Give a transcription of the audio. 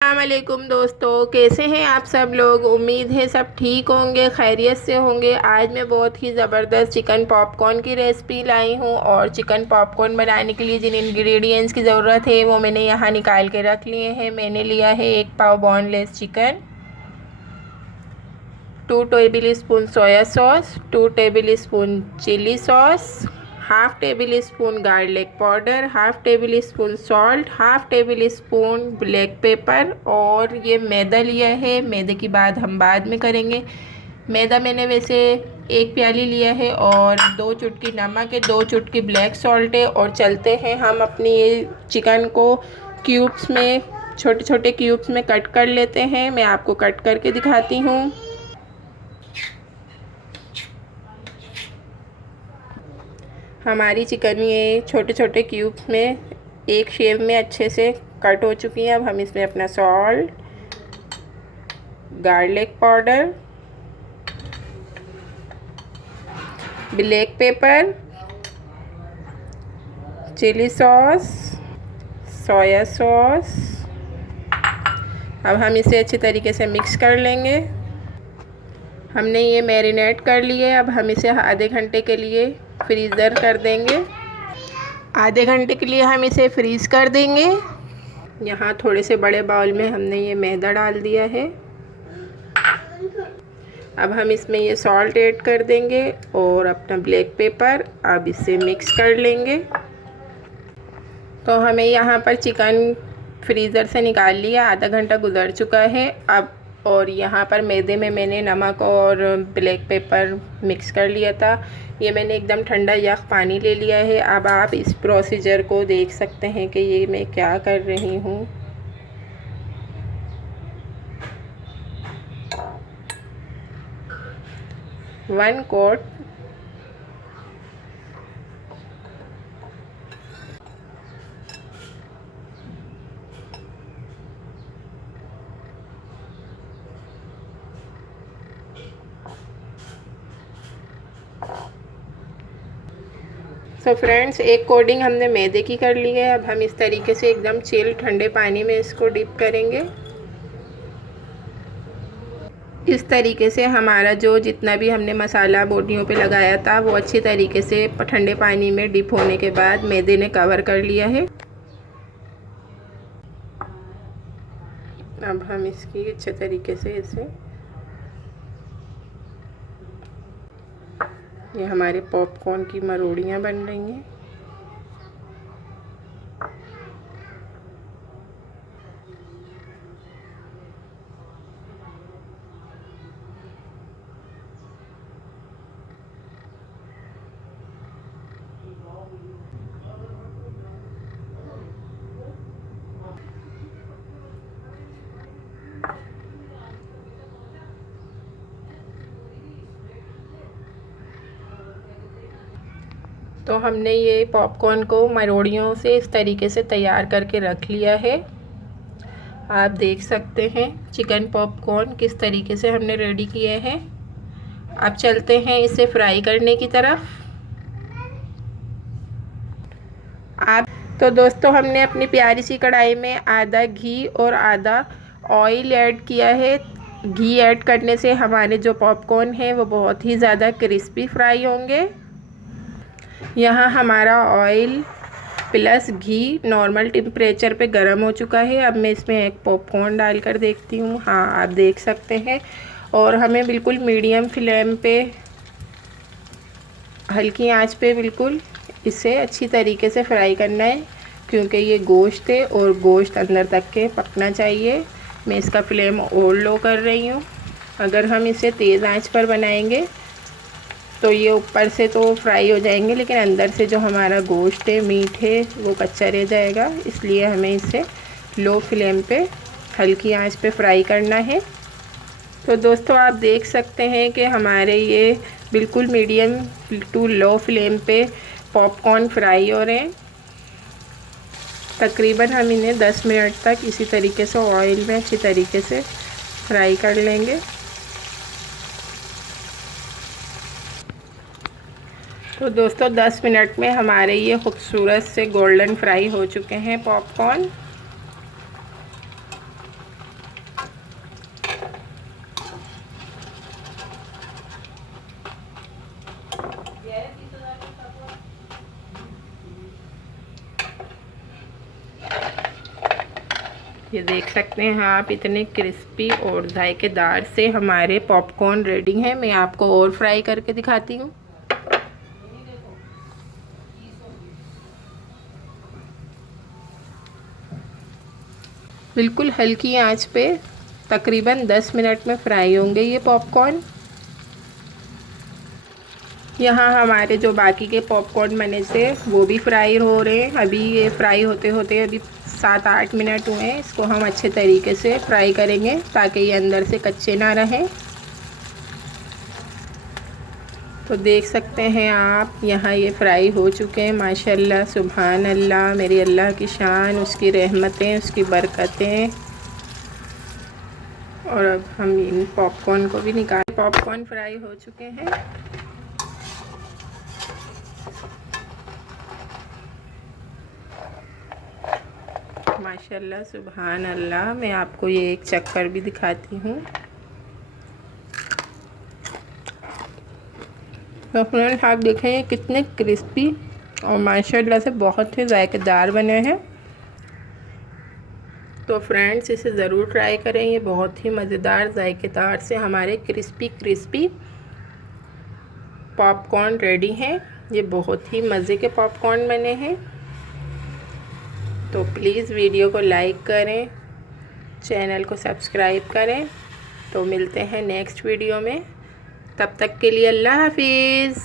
अस्सलामुअलैकुम दोस्तों, कैसे हैं आप सब लोग। उम्मीद है सब ठीक होंगे, खैरियत से होंगे। आज मैं बहुत ही ज़बरदस्त चिकन पॉपकॉर्न की रेसिपी लाई हूं और चिकन पॉपकॉर्न बनाने के लिए जिन इंग्रेडिएंट्स की ज़रूरत है वो मैंने यहाँ निकाल के रख लिए हैं। मैंने लिया है 1 पाव boneless chicken, 2 tablespoon soya sauce, 2 tablespoon chilli sauce, half tablespoon garlic powder, half tablespoon salt, half tablespoon black pepper. और ये मैदा लिया है। मैदे की बात हम बाद में करेंगे। मैदा मैंने वैसे 1 प्याली लिया है और 2 चुटकी नमक है, 2 चुटकी ब्लैक सॉल्ट है। और चलते हैं हम अपनी ये चिकन को क्यूब्स में, छोटे छोटे क्यूब्स में कट कर लेते हैं। मैं आपको कट करके दिखाती हूँ। हमारी चिकन ये छोटे छोटे क्यूब्स में एक शेप में अच्छे से कट हो चुकी है। अब हम इसमें अपना salt, garlic powder, black pepper, chilli sauce, soya sauce, अब हम इसे अच्छे तरीके से मिक्स कर लेंगे। हमने ये मैरिनेट कर लिए। अब हम इसे आधे घंटे के लिए फ्रीज़र कर देंगे। आधे घंटे के लिए हम इसे फ्रीज़ कर देंगे। यहाँ थोड़े से बड़े बाउल में हमने ये मैदा डाल दिया है। अब हम इसमें ये सॉल्ट ऐड कर देंगे और अपना ब्लैक पेपर। अब इसे मिक्स कर लेंगे। तो हमें यहाँ पर चिकन फ्रीज़र से निकाल लिया, आधा घंटा गुजर चुका है। अब और यहाँ पर मैदे में मैंने नमक और ब्लैक पेपर मिक्स कर लिया था। ये मैंने एकदम ठंडा यख पानी ले लिया है। अब आप इस प्रोसीजर को देख सकते हैं कि ये मैं क्या कर रही हूँ। वन कोट तो फ्रेंड्स, एक कोटिंग हमने मैदे की कर ली है। अब हम इस तरीके से एकदम चिल ठंडे पानी में इसको डिप करेंगे। इस तरीके से हमारा जो जितना भी हमने मसाला बोटियों पे लगाया था वो अच्छी तरीके से ठंडे पानी में डिप होने के बाद मैदे ने कवर कर लिया है। अब हम इसकी अच्छे तरीके से इसे, ये हमारे पॉपकॉर्न की मरोड़ियाँ बन रही हैं। तो हमने ये पॉपकॉर्न को मरोड़ियों से इस तरीके से तैयार करके रख लिया है। आप देख सकते हैं चिकन पॉपकॉर्न किस तरीके से हमने रेडी किए हैं। अब चलते हैं इसे फ्राई करने की तरफ। आप तो दोस्तों, हमने अपनी प्यारी सी कढ़ाई में आधा घी और आधा ऑयल ऐड किया है। घी ऐड करने से हमारे जो पॉपकॉर्न हैं वो बहुत ही ज़्यादा क्रिस्पी फ्राई होंगे। यहाँ हमारा ऑयल प्लस घी नॉर्मल टेम्परेचर पे गर्म हो चुका है। अब मैं इसमें एक पॉपकॉर्न डालकर देखती हूँ। हाँ, आप देख सकते हैं। और हमें बिल्कुल मीडियम फ्लेम पे, हल्की आंच पे बिल्कुल इसे अच्छी तरीके से फ्राई करना है, क्योंकि ये गोश्त है और गोश्त अंदर तक के पकना चाहिए। मैं इसका फ्लेम और लो कर रही हूँ। अगर हम इसे तेज़ आंच पर बनाएंगे तो ये ऊपर से तो फ्राई हो जाएंगे, लेकिन अंदर से जो हमारा गोश्त है, मीट है, वो कच्चा रह जाएगा। इसलिए हमें इसे लो फ्लेम पे, हल्की आंच पे फ्राई करना है। तो दोस्तों, आप देख सकते हैं कि हमारे ये बिल्कुल मीडियम टू लो फ्लेम पे पॉपकॉर्न फ्राई हो रहे हैं। तकरीबन हम इन्हें 10 मिनट तक इसी तरीके से ऑयल में अच्छी तरीके से फ्राई कर लेंगे। तो दोस्तों 10 मिनट में हमारे ये खूबसूरत से गोल्डन फ्राई हो चुके हैं पॉपकॉर्न। ये देख सकते हैं आप, इतने क्रिस्पी और जायकेदार से हमारे पॉपकॉर्न रेडी हैं। मैं आपको और फ्राई करके दिखाती हूँ। बिल्कुल हल्की आंच पे तकरीबन 10 मिनट में फ्राई होंगे ये पॉपकॉर्न। यहाँ हमारे जो बाकी के पॉपकॉर्न बने थे वो भी फ्राई हो रहे हैं। अभी ये फ्राई होते होते अभी 7-8 मिनट हुए हैं। इसको हम अच्छे तरीके से फ्राई करेंगे ताकि ये अंदर से कच्चे ना रहें। तो देख सकते हैं आप, यहाँ ये फ्राई हो चुके हैं। माशाल्लाह, सुभान अल्लाह, मेरी अल्लाह की शान, उसकी रहमतें, उसकी बरकतें। और अब हम इन पॉपकॉर्न को भी निकाल। पॉपकॉर्न फ्राई हो चुके हैं। माशाल्लाह, सुभान अल्लाह। मैं आपको ये एक चक्कर भी दिखाती हूँ। तो फ्रेंड्स, आप देखें ये कितने क्रिस्पी और माशाल्लाह से बहुत ही जायकेदार बने हैं। तो फ्रेंड्स, इसे ज़रूर ट्राई करें। ये बहुत ही मज़ेदार जायकेदार से हमारे क्रिस्पी पॉपकॉर्न रेडी हैं। ये बहुत ही मज़े के पॉपकॉर्न बने हैं। तो प्लीज़ वीडियो को लाइक करें, चैनल को सब्सक्राइब करें। तो मिलते हैं नेक्स्ट वीडियो में। तब तक के लिए अल्लाह हाफिज़।